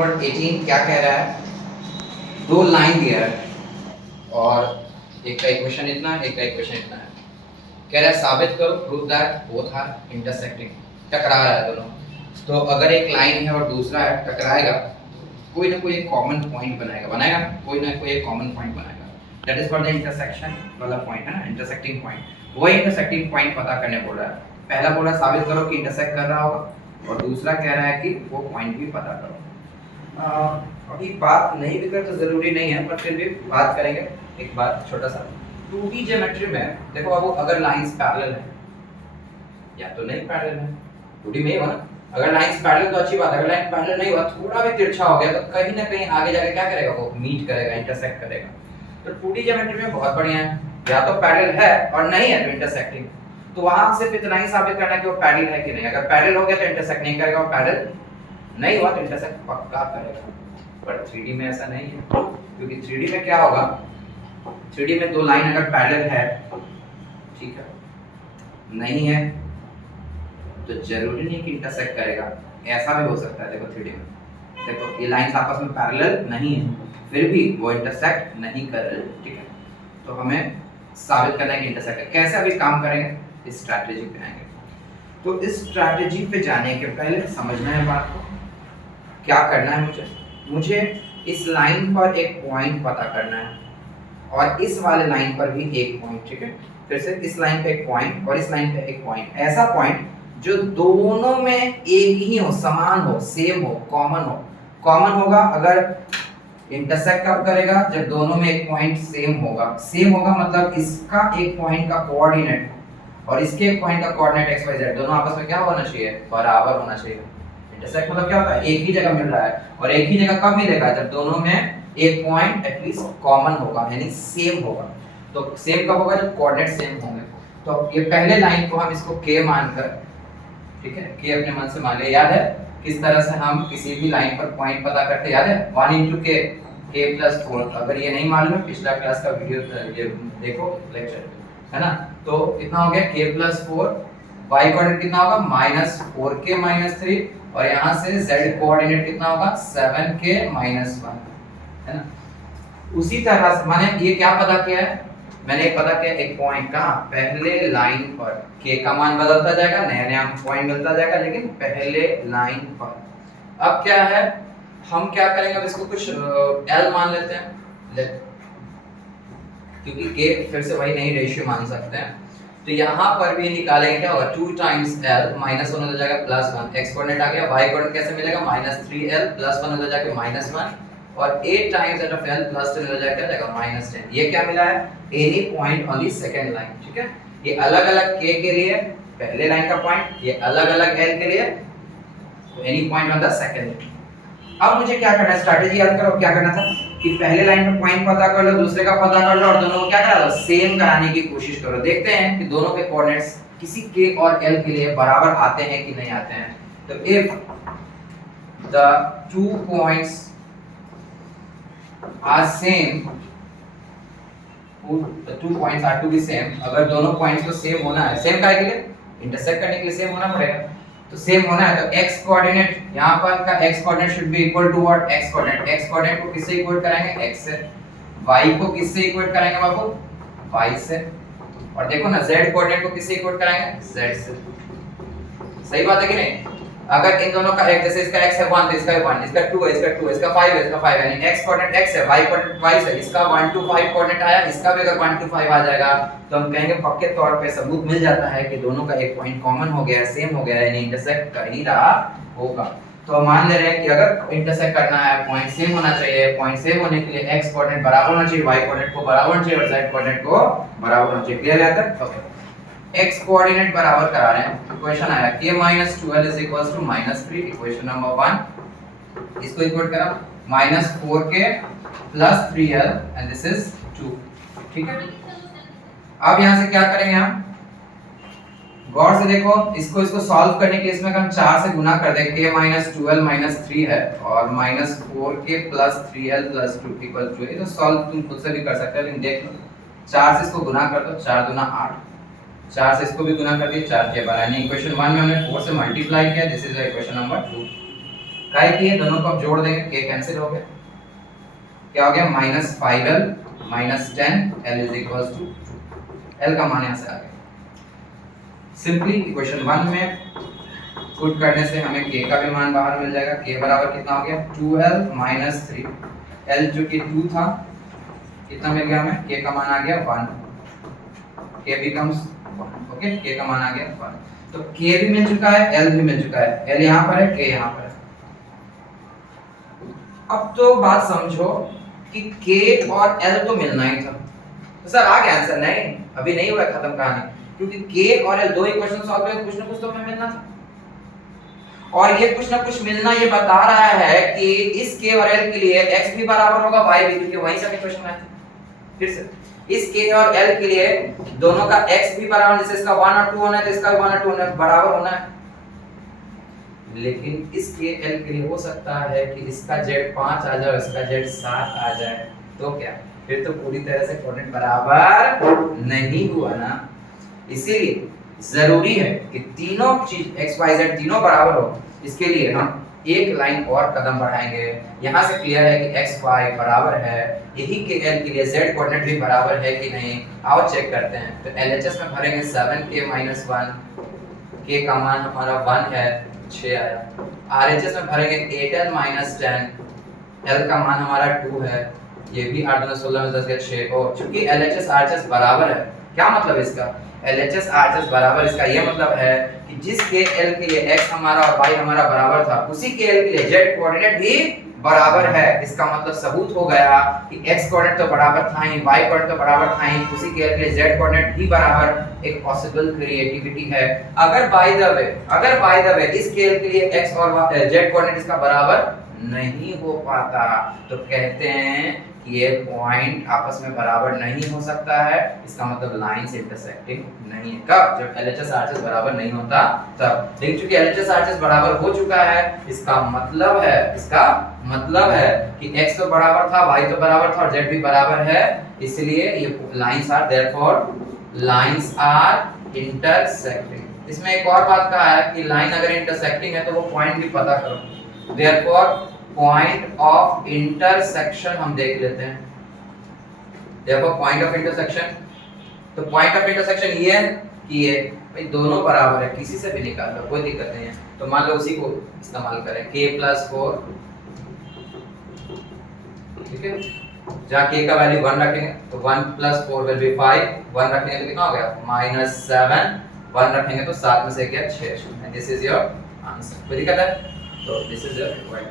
Number 18 क्या कह रहा है, दो लाइन दिया है और एक का इक्वेशन इतना है, एक का इक्वेशन इतना है। कह रहा है साबित करो, prove that both are intersecting, टकरा रहा है दोनों। तो अगर एक लाइन है और दूसरा है, टकराएगा, कोई ना कोई एक कॉमन पॉइंट बनाएगा कोई ना कोई एक कॉमन पॉइंट बनाएगा। That is for the intersection वाला पॉइंट है ना, इंटरसेक्टिंग पॉइंट। वही इंटरसेक्टिंग पॉइंट पता करने बोल रहा है। पहला बोला साबित करो कि इंटरसेक्ट कर रहा होगा, और दूसरा कह रहा है कि वो पॉइंट भी पता करो। अभी बात नहीं भी कर तो जरूरी नहीं है, पर फिर भी बात करेंगे। एक बात छोटा सा 2D ज्योमेट्री में देखो, अब अगर लाइंस पैरेलल है या तो नहीं पैरेलल है, 2D में ही हो ना। अगर लाइंस पैरेलल तो अच्छी बात है, अगर लाइन पैरेलल नहीं हुआ, थोड़ा भी तिरछा हो गया, तो कहीं ना कहीं आगे जाके क्या करेगा, वो मीट करेगा, इंटरसेक्ट करेगा। तो 2D ज्योमेट्री में बहुत बढ़िया है, या तो पैरेलल है और नहीं है तो इंटरसेक्टिंग। तो वहां सिर्फ इतना ही साबित करना है कि वो पैरेलल है कि नहीं। अगर पैरेलल हो गया तो इंटरसेक्ट नहीं करेगा, और पैरेलल नहीं हुआ तो इंटरसेक्ट पक्का करेगा। पर 3D में ऐसा नहीं है, क्योंकि 3D में क्या होगा, 3D में दो लाइन अगर पैरेलल है, ठीक है, नहीं है तो जरूरी नहीं कि इंटरसेक्ट करेगा। ऐसा भी हो सकता है, देखो 3D में देखो ये लाइंस आपस में पैरेलल नहीं है, फिर भी वो इंटरसेक्ट नहीं कर रहे, ठीक है। तो हमें साबित करना है कि इंटरसेक्ट है। कैसे अभी काम करेंगे, इस स्ट्रैटेजी पे आएंगे। तो इस स्ट्रैटेजी पे जाने के पहले समझना है बात को, क्या करना है मुझे इस लाइन पर एक पॉइंट पता करना है, और इस वाले लाइन पर भी एक पॉइंट, ठीक है। फिर से इस लाइन पे एक पॉइंट और इस लाइन पे एक पॉइंट, ऐसा पॉइंट जो दोनों में एक ही हो, समान हो, सेम हो, कॉमन हो। कॉमन होगा अगर इंटरसेक्ट कब करेगा, जब दोनों में एक पॉइंट सेम होगा। सेम होगा मतलब इसका एक पॉइंट का कोऑर्डिनेट और इसके एक पॉइंट का कोऑर्डिनेट एक्स वाई जेड दोनों आपस में क्या होना चाहिए, बराबर होना चाहिए। इंटरसेक्ट मतलब क्या होता है, एक ही जगह मिल रहा है, और एक ही जगह कब मिलेगा, जब दोनों में एक पॉइंट एटलीस्ट कॉमन होगा, यानी सेम होगा। तो सेम कब होगा, जब कोऑर्डिनेट सेम होंगे। तो ये पहले लाइन को हम इसको k मानकर, ठीक है, k अपने मन से मान ले। याद है किस तरह से हम किसी भी लाइन पर पॉइंट पता करते, याद है 1 * k, k+4। अगर ये नहीं मालूम है, पिछला क्लास का वीडियो ये देखो, लेक्चर, है ना। तो कितना हो गया, k+4, y कोऑर्डिनेट कितना होगा, -4k - 3, और यहाँ से z कोऑर्डिनेट कितना होगा, 7k - 1, है ना। उसी तरह से मैंने ये क्या पता किया है, मैंने एक पता किया एक पॉइंट कहाँ, पहले लाइन पर। k का मान बदलता जाएगा, नया नया पॉइंट मिलता जाएगा, लेकिन पहले लाइन पर। अब क्या है, हम क्या करेंगे, अब इसको कुछ l मान लेते हैं, क्योंकि k फिर से वही नहीं रेशियो मान सकते हैं। तो यहाँ पर भी निकालेंगे, क्या होगा, 2 × l, माइनस 1 हो जाएगा +1, x कोऑर्डिनेट आ गया, y कोऑर्डिनेट कैसे मिलेगा, -3l, +1 हो जाएगा -1, और 8 times that of l plus 10 हो जाएगा -10। ये क्या मिला है, any point on the second line, ठीक है। ये अलग अलग k के लिए पहले लाइन का पॉइंट, ये अलग अलग l के लिए any point on the second. अब मुझे क्या करना है, स्ट्रैटेजी याद करो, क्या करना था कि पहले लाइन पे पॉइंट पता कर लो, दूसरे का पता कर लो, और दोनों को क्या करा लो, सेम कराने की कोशिश करो। देखते हैं कि दोनों के कोऑर्डिनेट्स किसी k और l के लिए बराबर आते हैं कि नहीं आते हैं। तो if the 2 points are same, the 2 points are to be same, अगर दोनों पॉइंट्स को सेम होना है, सेम काहे के लिए, इंटरसेक्ट करने के लिए सेम होना पड़ेगा। तो सेम होना है तो x कोऑर्डिनेट, यहाँ पर का x coordinate should be equal to what, x coordinate. x coordinate को किससे इक्वेट कराएंगे, x से। y को किससे इक्वेट कराएंगे बाबू, y से। और देखो ना z कोऑर्डिनेट को किससे इक्वेट कराएंगे, z से। सही बात है कि नहीं। अगर इन दोनों का एक, जैसे इसका x है 1 तो इसका भी 1, इसका 2 है, इसका 2 है, इसका 5 है, इसका 5 है, यानी x कोऑर्डिनेट x है, y कोऑर्डिनेट y से, इसका 1 to 5 कोऑर्डिनेट आया, इसका भी अगर 1 to 5 आ जाएगा तो हम कहेंगे पक्के तौर पे सबूत मिल जाता है कि दोनों का एक पॉइंट कॉमन हो गया है, सेम हो गया है, यानी इंटरसेक्ट कर ही रहा होगा। तो मान ले रहे हैं कि अगर इंटरसेक्ट करना है, पॉइंट सेम होना चाहिए। पॉइंट सेम होने के लिए x कोऑर्डिनेट बराबर होना चाहिए, y कोऑर्डिनेट को बराबर होना चाहिए, और z कोऑर्डिनेट को बराबर होना चाहिए। क्लियर है तक? ओके, x कोऑर्डिनेट बराबर करा रहे हैं। इक्वेशन आया k - 2l = -3, इक्वेशन नंबर 1। इसको इक्वेट करा, -4k + 3l and this is 2, ठीक है। अब यहां से क्या करेंगे हम, गौर से देखो, इसको सॉल्व करने के लिए इसमें हम 4 से गुना कर देंगे। k - 2l - 3 है, और -4k + 3l + 2 = 2। ये तो सॉल्व तुम खुद से भी कर सकते हो, लेकिन देख लो, 4 से इसको गुना कर दो, 4 दूना 8, 4 से इसको भी गुना कर दिए, 4 के बराबर, यानी इक्वेशन 1 में हमने 4 से मल्टीप्लाई किया, this is the equation number 2। काय किए दोनों को अब जोड़ देंगे, k कैंसिल हो गया, क्या हो गया -5l -10 l is equals to 2, l का मान यहाँ से आ गया। सिंपली इक्वेशन 1 में पुट करने से हमें k का भी मान बाहर मिल जाएगा, k बराबर कितना हो गया 2l - 3, l जो कि 2 था कितना मिल गया हमें, k का मान आ गया 1, k becomes 1, ओके k का मान आ गया 1, तो k भी मिल चुका है, l भी मिल चुका है, l यहाँ पर है, k यहाँ पर है। अब तो बात समझो कि k और l तो मिलना ही था, तो सर आ गया आंसर, नहीं अभी नहीं हुआ खत्म कहानी, क्योंकि k और l दो इक्वेशन सॉल्व करके कुछ ना कुछ तो हमें मिलना था, और ये कुछ ना कुछ मिलना ये बता रहा है कि इस k और l के लिए x भी बराबर होगा y भी, क्योंकि वहीं से हम इक्वेशन में थे। फिर से इस k और l के लिए दोनों का x भी बराबर, जैसे इसका 1 और 2 होना है तो इसका भी 1 और 2 होना है, बराबर होना है। लेकिन इस k l के लिए हो सकता है कि इसका z 5 आ जाए, इसका z 7 आ जाए, तो क्या फिर तो पूरी तरह से कोऑर्डिनेट बराबर नहीं हुआ ना। इसीलिए जरूरी है कि तीनों चीज x y z तीनों बराबर हो, इसके लिए हम एक लाइन और कदम बढ़ाएंगे। यहाँ से क्लियर है कि x y बराबर है, यही के l के लिए z कोऑर्डिनेट भी बराबर है कि नहीं, आओ चेक करते हैं। तो LHS में भरेंगे 7k - 1, k का मान हमारा 1 है, 6 आया। RHS में भरेंगे 8l - 10, l का मान हमारा 2 है, ये भी 8 2 16 में 10 के 6 हो। चूंकि LHS RHS बराबर है, क्या मतलब इसका, LHS RHS बराबर, इसका ये मतलब है कि जिस के l के लिए x हमारा और y हमारा बराबर था, उसी के l के लिए z कोऑर्डिनेट भी बराबर है। इसका मतलब सबूत हो गया कि x कोऑर्डिनेट तो बराबर था ही, y कोऑर्डिनेट तो बराबर था ही, उसी के l के लिए z कोऑर्डिनेट भी बराबर, एक पॉसिबल क्रिएटिविटी है। अगर बाय द वे इस के l के लिए x और z कोऑर्डिनेट इसका बराबर नहीं हो पाता, तो कहते हैं कि ये पॉइंट आपस में बराबर नहीं हो सकता है, इसका मतलब लाइंस इंटरसेक्टिंग नहीं है। कब, जब LHS RHS बराबर नहीं होता तब। लेकिन चूंकि LHS RHS बराबर हो चुका है, इसका मतलब है कि x तो बराबर था, y तो बराबर था और z भी बराबर है, इसलिए ये lines are therefore lines are intersecting. इसमें एक और बात कहा है कि लाइन अगर इंटरसेक्टिंग है तो वो पॉइंट भी पता करो। देयरफॉर पॉइंट ऑफ इंटरसेक्शन हम देख लेते हैं। देखो पॉइंट ऑफ इंटरसेक्शन, तो पॉइंट ऑफ इंटरसेक्शन ये है कि ये भाई दोनों बराबर है, किसी से भी निकाल लो कोई दिक्कत नहीं है। तो मान लो उसी को इस्तेमाल करें, k + 4, ठीक है, जहाँ k का वैल्यू 1 रखेंगे तो 1 + 4 विल बी 5, 1 रखेंगे तो कितना हो गया -7, 1 रखेंगे तो 7 में से गया 6, and this is your answer. कोई दिक्कत है, तो दिस इज योर रिक्वायर्ड